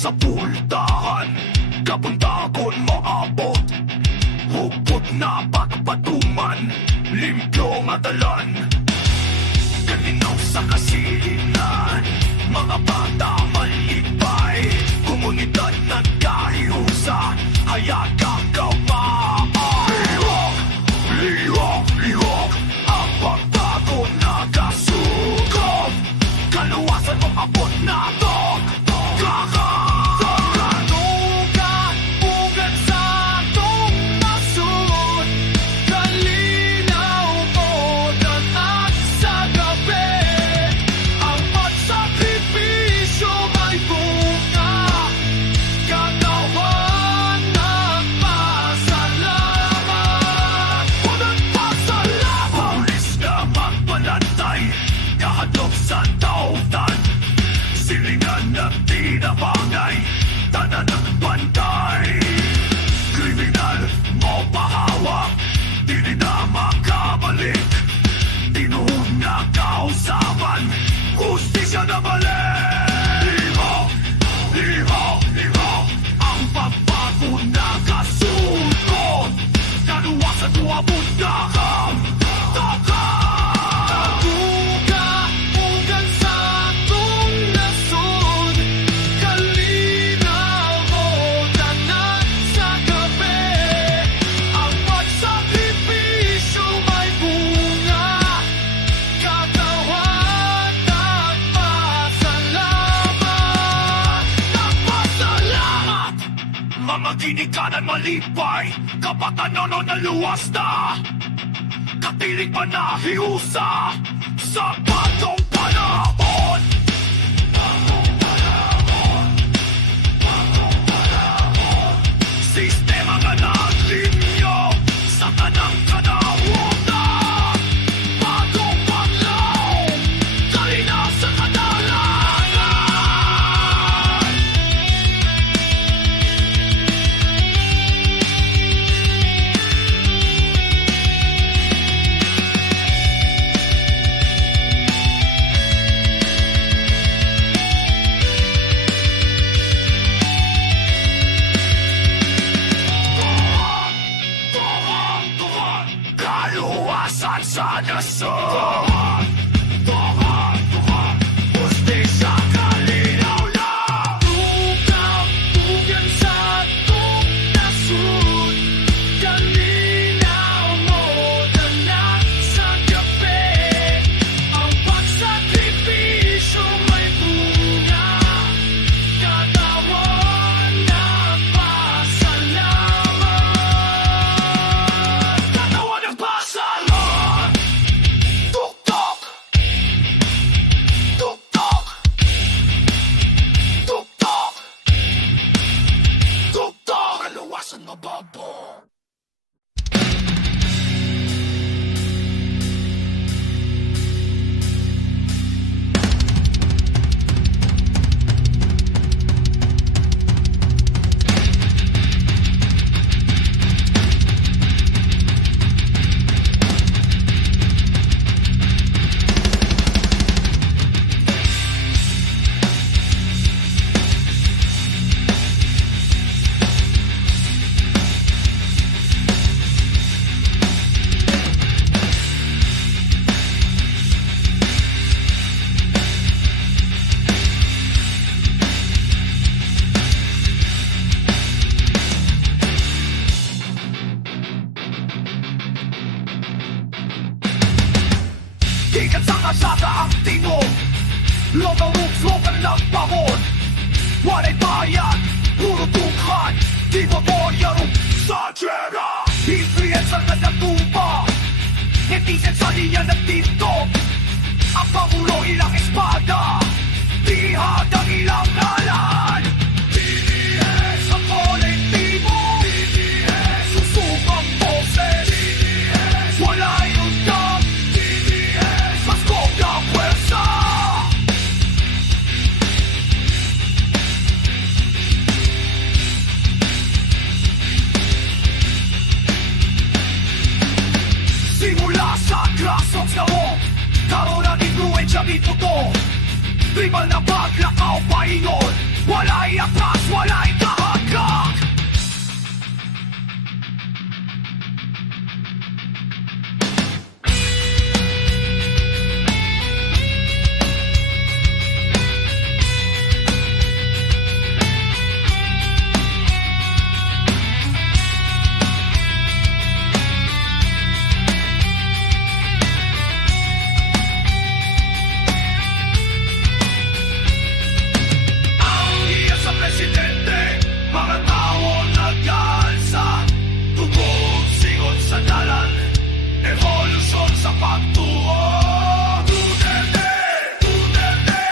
sa pultahan. Kapunta kon maabot, hupot na pagpatuman, limpyo nga talan. Kalinaw sa kasilingan, mga bata malipay, komunidad nagkahiusa, hayag kagawaan. Lihok, lihok, lihok, ang pagbago nakasugod, kaluwasan mo abot na to. Sa tautan, silingan na tinabangay, tanan ng bantay. Kriminal mo pahawak, di na makabalik, tinuod na kausapan, hustisya na balik. Lihok, lihok, lihok, ang pagbago na kasunod, kaluwasan mo abot na kam. Mga ginikanan malipay, kapatanon na luwas na, katiling pa na hiusa sa bagong panahon. Bagong panahon, bagong panahon, sistema nga naglinyo sa tanang kanawagan. Bagong paglaw, kalinaw sa kadalangan. Kaluwasan sa nasod, hustisya kalinaw na. Tugaw, tugan sa atong nasod, kalinaw mo na sa gabi. Ang pagsakripisyo may bunga, katawan na pasalamat. Katawan ng pasalamat. Tuktok, tuktok, tuktok, tuktok, kaluwasan mababo. Ikan sa kasada ang tingog, local roots, local lang pahon. Walay bayan, puro tungkan, di mo boyaro sa tiyera. Influencer na nagtumpa, netizen sa linya nagtintog, ang pangulo ilang espada, bihag ang ilang ngalan. BDS ang kolektibo, BDS susubang boses, BDS wala yung dam, BDS mas kong ang pwersa. Simula sa grassroots na mo, karoon ang influensya dito to, tribal na paglakaw paingon. Wala'y atas, wala'y kahagak. Ang iya sa presidente, mga tao nag-aalsa, tugog singot sa dalan, evolusyon sa pagtuo. Duterte, Duterte,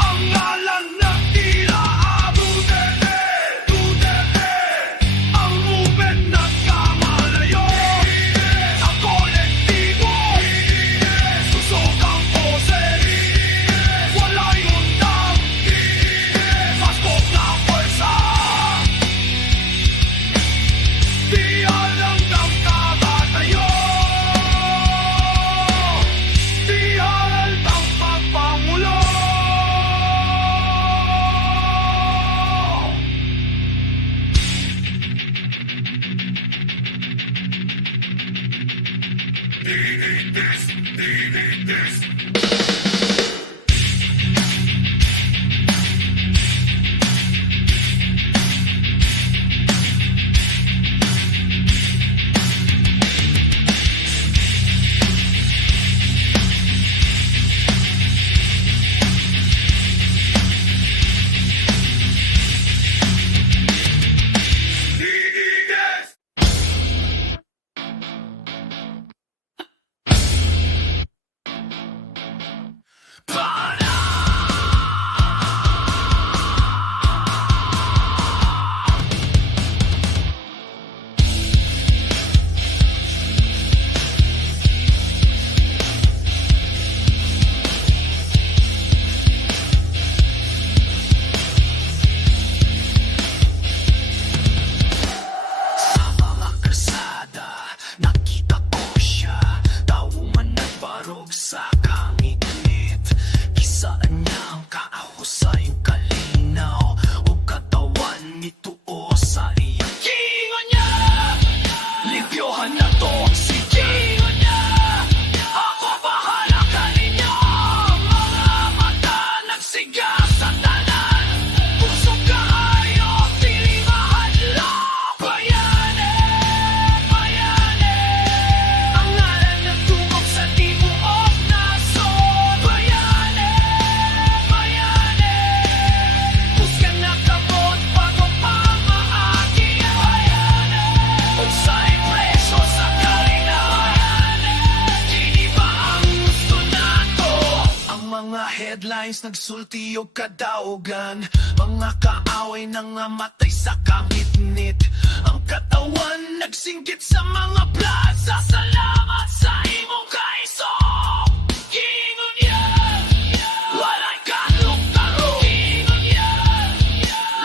ang ngalan ng tila. Duterte, Duterte, ang movement nagkamalayo. Ang kolektibo, susok ang poses, wala'y undang, pasok na pwersa. Di alam ng kabatayo, di aral ng pagpangulo. Dinitis, dinitis. Dinitis. Sa mga kalsada, nakita ko siya, tauman nagbarog sa kangit-ngit. Kisaan niya ang kaahusay, kalinaw, o katawan nituo sa iyang kingon niya. Libyohan na to si kingon niya. Ako bahala kaninyo, mga mata nagsiga sa tanan. Puso kaayo, dili mahadlok. Bayani, bayani, ang ngalan ng tugog sa tibuok nasod. Bayani, bayani, puskan na kabot bago pamaagi. Bayani, unsay preso sa kalina. Bayani, kini ba ang gusto nato? Ang mga headlines nagsulti o kadaugan, mga kaaway nang namatay sa kangit-ngit. Ang katawan nagsinggit sa mga plaza. Salamat sa imong kaiso. Kingon yan, walay kalok-tarong. Kingon yan,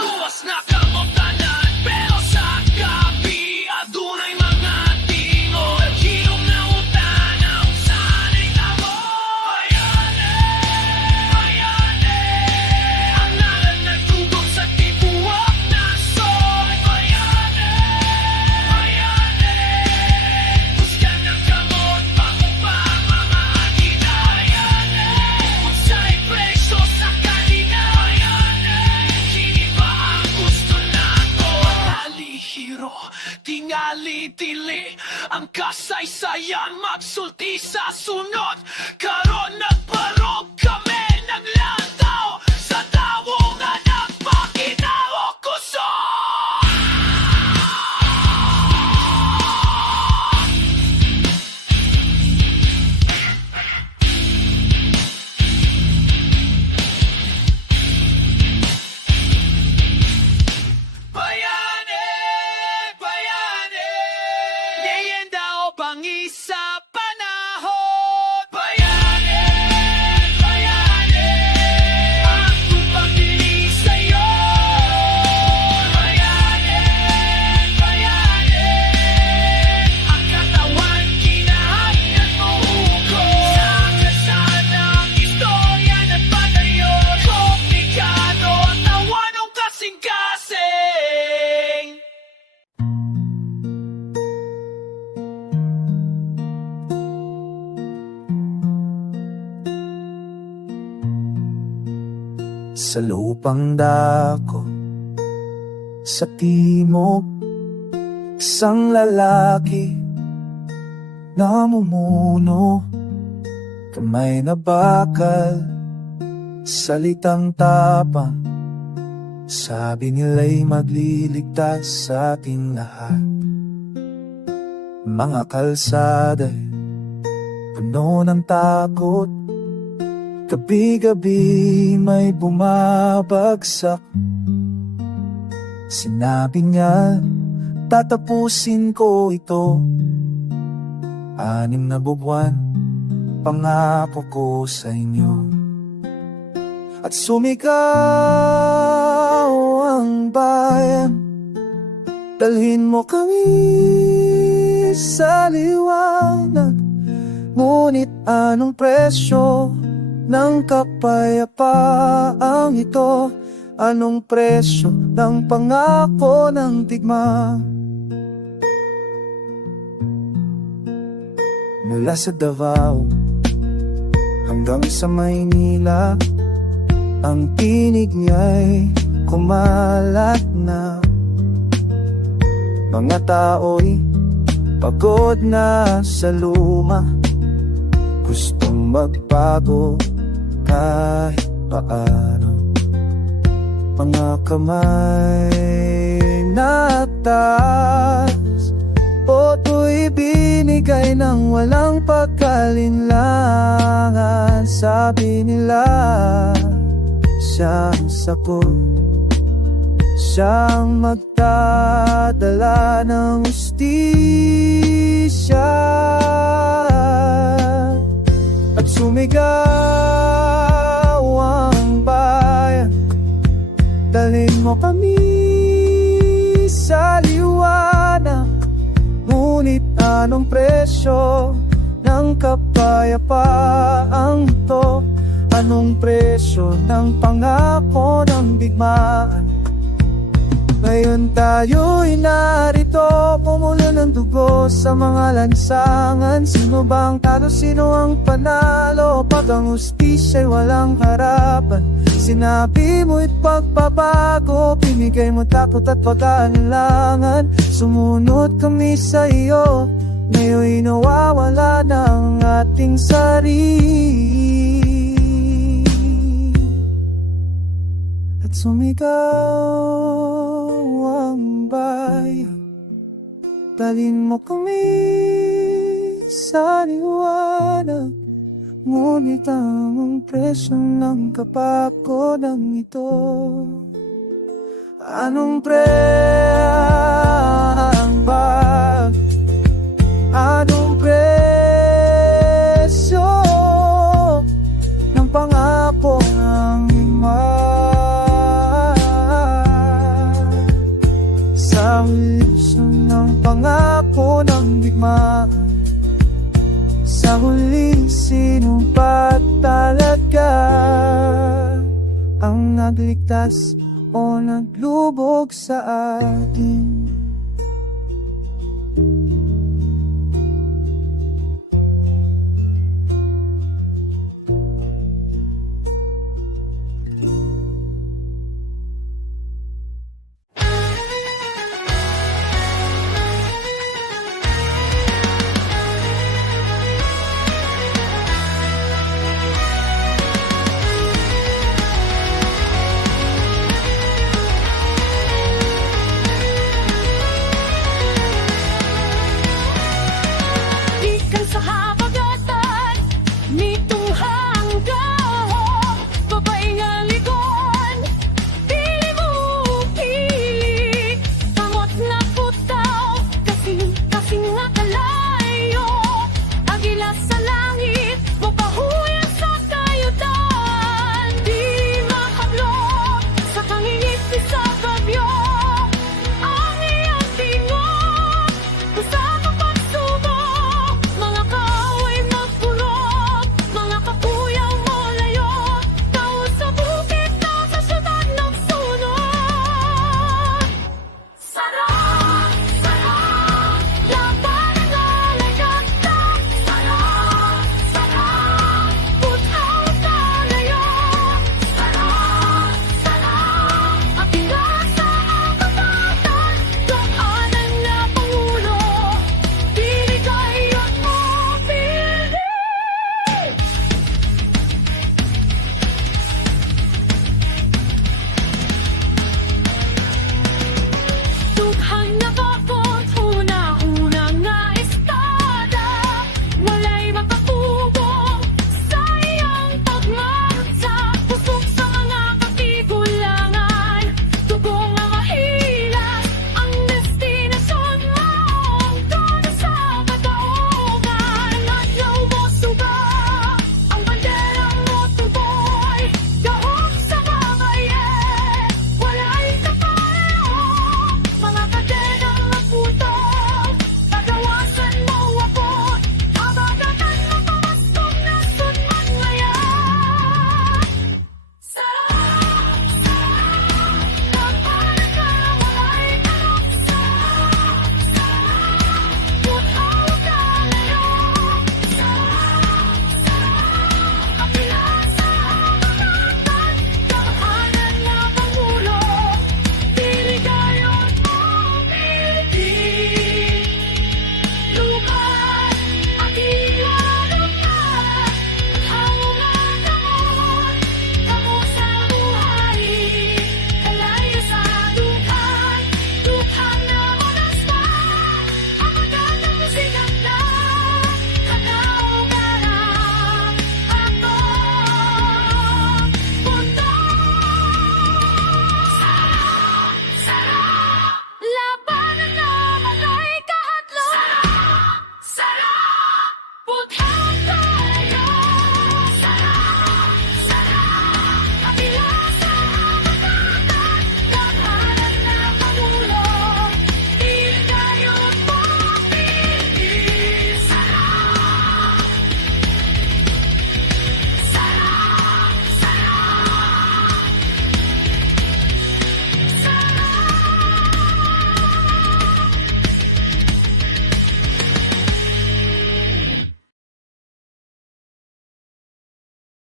luwas na kamutanan. Pero sa gabi, adunay mga tingol. Hilom na utanaw, sana'y tamo. Bayani, bayani, ang ngalan ng tugog sa tibuok nasod. Bayani, bayani, puskan ng kamot, bago pa mga ginayani. Unsay preso sa kanina. Bayani, kini ba ang gusto nato? Alihiro, tingali dili, ang kasaysayan magsulti sa sunod. Karon nagbarog kami ng lantaw, sa tawo nga nagpakinawa kuso. Bayani, bayani, leyenda o bangis sa panahon. Bayani, sa lupang dako. Sa timog, isang lalaki namumuno, kamay na bakal, salitang tapang. Sabi nila'y magliligtas sa ating lahat. Mga kalsada'y puno ng takot, gabi-gabi may bumabagsak. Sinabi niya, tatapusin ko ito. 6 na buwan, pangako ko sa inyo. At sumigaw ang bayan, dalhin mo kami sa liwanag. Ngunit anong presyo ng kapayapaang ito? Anong presyo ng pangako ng digma? Mula sa Davao hanggang sa Maynila, ang tinig niya'y kumalat na. Mga tao'y pagod na sa luma, gustong magbago kahit paano. Mga kamay na taas, boto'y binigay ng walang pagkalinlangan. Sabi nila, siyang sagot, siyang magdadala ng hustisya. At sumigaw ang bayan, dalhin mo kami sa liwanag. Ngunit anong presyo ng kapayapaang ito? Anong presyo ng pangako ng digmaan? Ngayon tayo'y narito, pumulo ng dugo sa mga lansangan. Sino bang talo, sino ang panalo? Pag ang hustisya'y walang harapan, sinabi mo'y pagbabago, pinigay mo takot at pag-aalinlangan. Sumunod kami sa iyo, ngayon'y nawawala ng ating sarili. At sumigaw ang bayan, dalhin mo kami sa liwanag. Ngunit ang presyo ng kapako ng ito? Anong bag? Anong presyo ng pangako ng ima? Sa huli ng pangako ng digmaan, sa huli sino ba talaga ang nagligtas o naglubog sa atin?